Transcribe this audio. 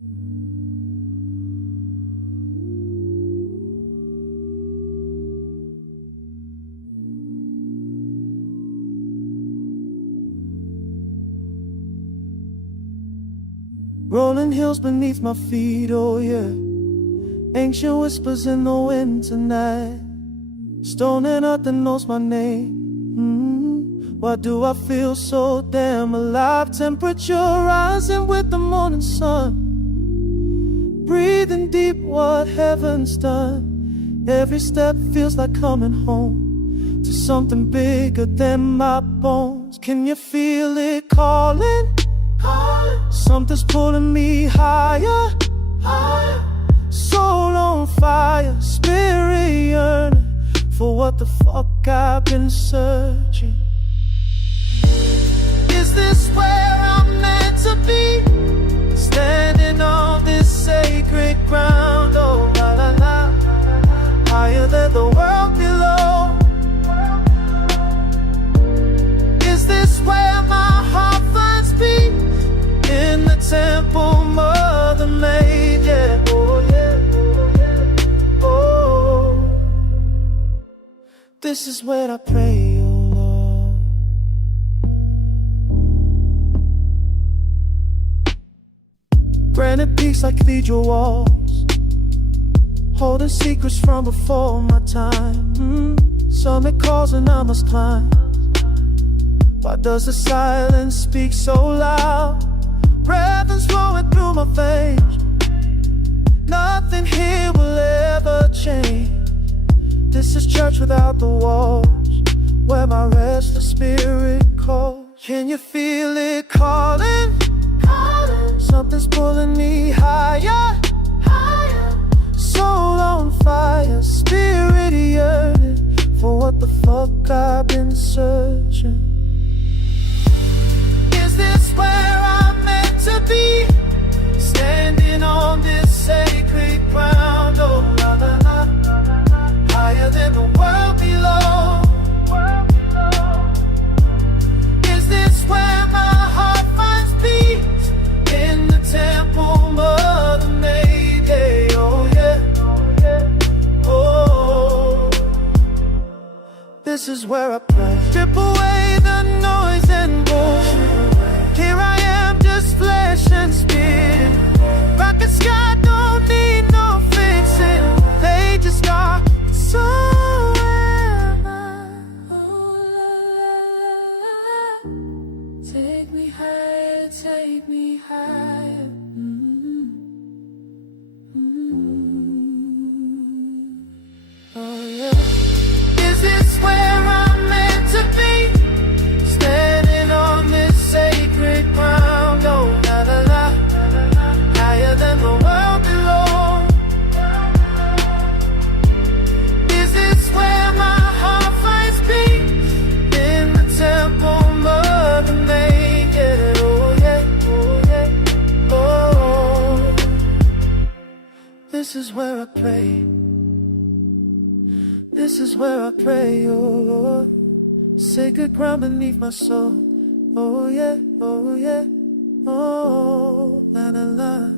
Rolling hills beneath my feet, oh yeah. Ancient whispers in the wind tonight. Stone and earth that knows my name. Why do I feel so damn alive? Temperature rising with the morning sun. Breathing deep what heaven's done. Every step feels like coming home to something bigger than my bones. Can you feel it calling? Something's pulling me higher, higher. Soul on fire, spirit yearning for what the fuck I've been searching. Is this where I'm meant to be? Standing on this sacred ground, oh la la la. Higher than the world below. Is this where my heart finds peace? In the temple Mother made, yeah, oh yeah, oh. This is where I pray, oh Lord. Granite peaks like cathedral walls, holding secrets from before my time. Summit calls and I must climb. Why does the silence speak so loud? Breath is flowing through my veins. Nothing here will ever change. This is church without the walls, where my restless spirit calls. Can you feel it calling? Something's pulling me higher, higher. Soul on fire, spirit yearning for what the fuck I've been searching. Is this where I'm meant to be? Standing on this sacred ground, oh la la la. Higher than the world below. Is this where my heart finds peace? In the temple Mother made, yeah, oh yeah, oh. This is where I pray. Strip away the noise and bullshit. Here I am, just flesh and spirit. Rock and sky don't need no fixing. They just are so take me higher, take me higher. Oh yeah. Is this where I'm meant to be? Standing on this sacred ground, oh la la la. Higher than the world below. Is this where my heart finds peace? In the temple Mother made, yeah, oh yeah, oh yeah, oh. This is where I pray. This is where I pray, oh Lord. Sacred ground beneath my soul. Oh yeah, oh yeah, oh la la la.